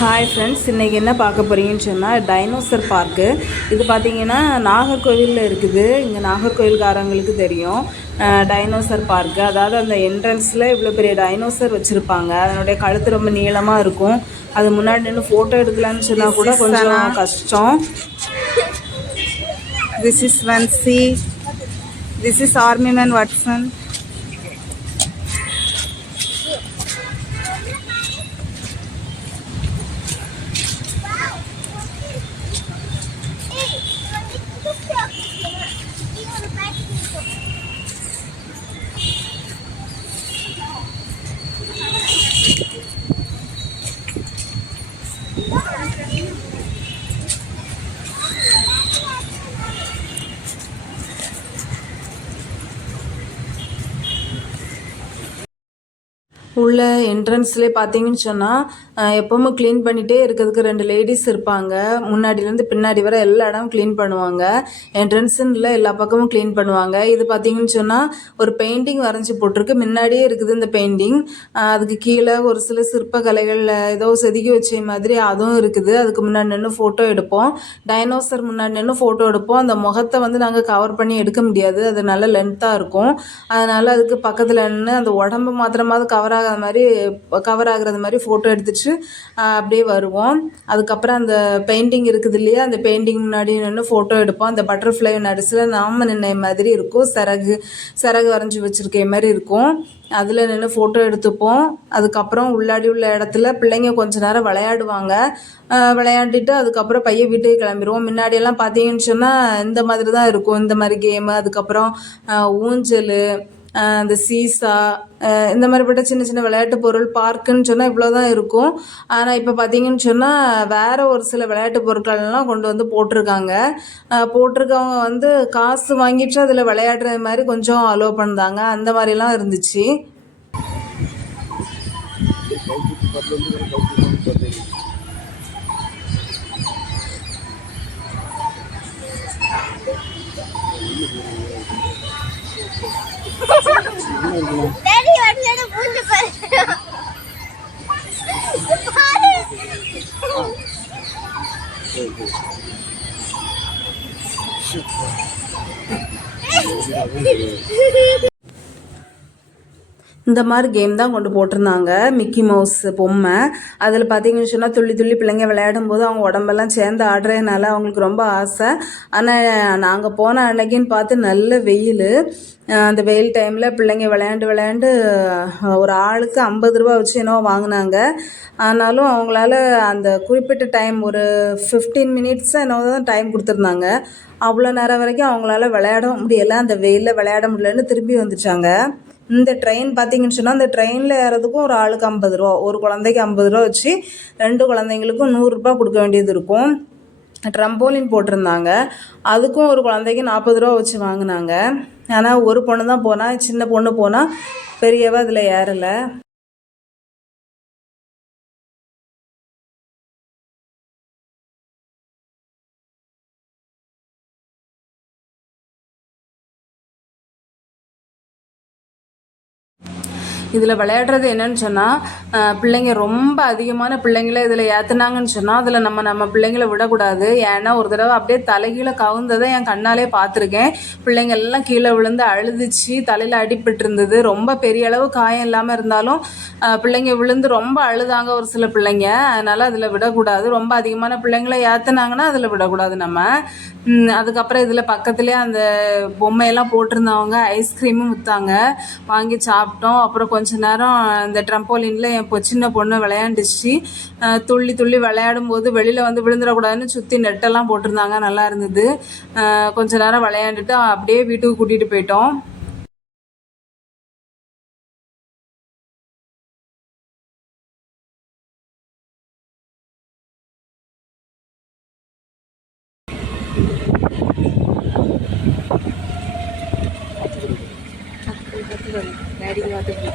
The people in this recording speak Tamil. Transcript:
ஹாய் ஃப்ரெண்ட்ஸ், இன்றைக்கி என்ன பார்க்க போகிறீங்கன்னு சொன்னால் டைனோசர் பார்க்கு. இது பார்த்திங்கன்னா நாகர்கோவிலில் இருக்குது. இங்கே நாகர்கோவில்காரங்களுக்கு தெரியும் டைனோசர் பார்க்கு. அதாவது அந்த என்ட்ரன்ஸில் இவ்வளோ பெரிய டைனோசர் வச்சுருப்பாங்க. அதனுடைய கழுத்து ரொம்ப நீளமாக இருக்கும். அது முன்னாடி நின்று ஃபோட்டோ எடுக்கலான்னு சொன்னால் கூட கொஞ்சம் கஷ்டம். This is Vansi. This is Army Man Watson. உள்ள என்ட்ரன்ஸ்லேயே பார்த்தீங்கன்னு சொன்னால் எப்போவுமே க்ளீன் பண்ணிகிட்டே இருக்கிறதுக்கு 2 லேடிஸ் இருப்பாங்க. முன்னாடியிலேருந்து பின்னாடி வர எல்லா இடமும் க்ளீன் பண்ணுவாங்க. என்ட்ரன்ஸுன்னு இல்லை, எல்லா பக்கமும் க்ளீன் பண்ணுவாங்க. இது பார்த்தீங்கன்னு சொன்னால் ஒரு பெயிண்டிங் வரைஞ்சி போட்டிருக்கு. முன்னாடியே இருக்குது இந்த பெயிண்டிங். அதுக்கு கீழே ஒரு சில சிற்பக்கலைகள் ஏதோ செதுக்கி வச்ச மாதிரி அதுவும் இருக்குது. அதுக்கு முன்னாடி நின்று ஃபோட்டோ எடுப்போம். டைனோசர் முன்னாடி நின்று ஃபோட்டோ எடுப்போம். அந்த முகத்தை வந்து நாங்கள் கவர் பண்ணி எடுக்க முடியாது, அது நல்ல லென்த்தாக இருக்கும். அதனால் அதுக்கு பக்கத்தில் நின்று அந்த உடம்பு மாத்திரமாவது கவர் ஆகிறது மாதிரி ஃபோட்டோ எடுத்துட்டு அப்படியே வருவோம். அதுக்கப்புறம் அந்த பெயிண்டிங் இருக்குது இல்லையா, அந்த பெயிண்டிங் முன்னாடி நின்று ஃபோட்டோ எடுப்போம். அந்த பட்டர்ஃப்ளை நடுசில் நாம நின்ன மாதிரி இருக்கும். சிறகு வரைஞ்சி வச்சுருக்க மாதிரி இருக்கும். அதில் நின்று ஃபோட்டோ எடுத்துப்போம். அதுக்கப்புறம் உள்ளாடி உள்ள இடத்துல பிள்ளைங்க கொஞ்ச நேரம் விளையாடுவாங்க. விளையாடிட்டு அதுக்கப்புறம் வீட்டுக்கு கிளம்பிடுவோம். முன்னாடியெல்லாம் பார்த்தீங்கன்னு சொன்னால் இந்த மாதிரி தான் இருக்கும். இந்த மாதிரி கேமு, அதுக்கப்புறம் ஊஞ்சல், அந்த சீசா, இந்த மாதிரிப்பட்ட சின்ன சின்ன விளையாட்டு பொருள் பார்க்குன்னு சொன்னால் இவ்வளோ தான் இருக்கும். ஆனால் இப்போ பார்த்தீங்கன்னு சொன்னால் வேறு ஒரு சில விளையாட்டு பொருட்கள்லாம் கொண்டு வந்து போட்டிருக்கவங்க வந்து காசு வாங்கிட்டு அதில் விளையாடுறது மாதிரி கொஞ்சம் அலோவ் பண்ணாங்க. அந்த மாதிரிலாம் இருந்துச்சு. Daddy, what are you doing? இந்த மாதிரி கேம் தான் கொண்டு போட்டிருந்தாங்க. மிக்கி மவுஸ் பொம்மை. அதில் பார்த்தீங்கன்னு சொன்னால் துள்ளி துள்ளி பிள்ளைங்க விளையாடும் போது அவங்க உடம்பெல்லாம் சேர்ந்து ஆடுறதுனால அவங்களுக்கு ரொம்ப ஆசை. ஆனால் நாங்கள் போன அன்னைக்குன்னு பார்த்து நல்ல வெயில். அந்த வெயில் டைமில் பிள்ளைங்க விளையாண்டு ஒரு ஆளுக்கு 50 ரூபா வச்சு என்னவோ வாங்கினாங்க. ஆனாலும் அவங்களால அந்த குறிப்பிட்ட டைம் ஒரு 15 மினிட்ஸ் என்னவோ தான் டைம் கொடுத்துருந்தாங்க. அவ்வளோ நேரம் வரைக்கும் அவங்களால விளையாட முடியலை. அந்த வெயிலில் விளையாட முடியலன்னு திரும்பி வந்துட்டாங்க. இந்த ட்ரெயின் பார்த்தீங்கன்னு சொன்னால் அந்த ட்ரெயினில் ஏறதுக்கும் ஒரு ஆளுக்கு 50 ரூபா, ஒரு குழந்தைக்கு 50 ரூபா வச்சு 2 குழந்தைங்களுக்கும் 100 ரூபா கொடுக்க வேண்டியது இருக்கும். ட்ரம்போலின் போட்டிருந்தாங்க. அதுக்கும் ஒரு குழந்தைக்கு 40 ரூபா வச்சு வாங்கினாங்க. ஆனால் ஒரு பொண்ணு தான் போனால், சின்ன பொண்ணு போனால், பெரியவ அதில் ஏறலை. இதில் விளையாடுறது என்னன்னு சொன்னால் பிள்ளைங்க ரொம்ப அதிகமான பிள்ளைங்கள இதில் ஏற்றுனாங்கன்னு சொன்னால் அதில் நம்ம பிள்ளைங்கள விடக்கூடாது. ஏன்னா ஒரு தடவை அப்படியே தலைகீழே கவுந்ததை என் கண்ணாலே பார்த்துருக்கேன். பிள்ளைங்க எல்லாம் கீழே விழுந்து அழுதுச்சு, தலையில் அடிபட்டு இருந்தது. ரொம்ப பெரிய அளவு காயம் இல்லாமல் இருந்தாலும் பிள்ளைங்க விழுந்து ரொம்ப அழுதாங்க ஒரு சில பிள்ளைங்க. அதனால் அதில் விடக்கூடாது. ரொம்ப அதிகமான பிள்ளைங்கள ஏற்றுனாங்கன்னா அதில் விடக்கூடாது நம்ம. அதுக்கப்புறம் இதில் பக்கத்துலேயே அந்த பொம்மையெல்லாம் போட்டிருந்தவங்க ஐஸ்கிரீமும் விற்றாங்க. வாங்கி சாப்பிட்டோம். அப்புறம் கொஞ்ச நேரம் இந்த ட்ரம்போலினில் என் சின்ன பொண்ணு விளையாண்டுச்சு. துள்ளி துள்ளி விளையாடும் போது வெளியில் வந்து விழுந்துடக்கூடாதுன்னு சுற்றி நெட்டெல்லாம் போட்டிருந்தாங்க. நல்லா இருந்தது. கொஞ்ச நேரம் விளையாண்டுட்டு அப்படியே வீட்டுக்கு கூட்டிகிட்டு போயிட்டோம். डैडी की बातें की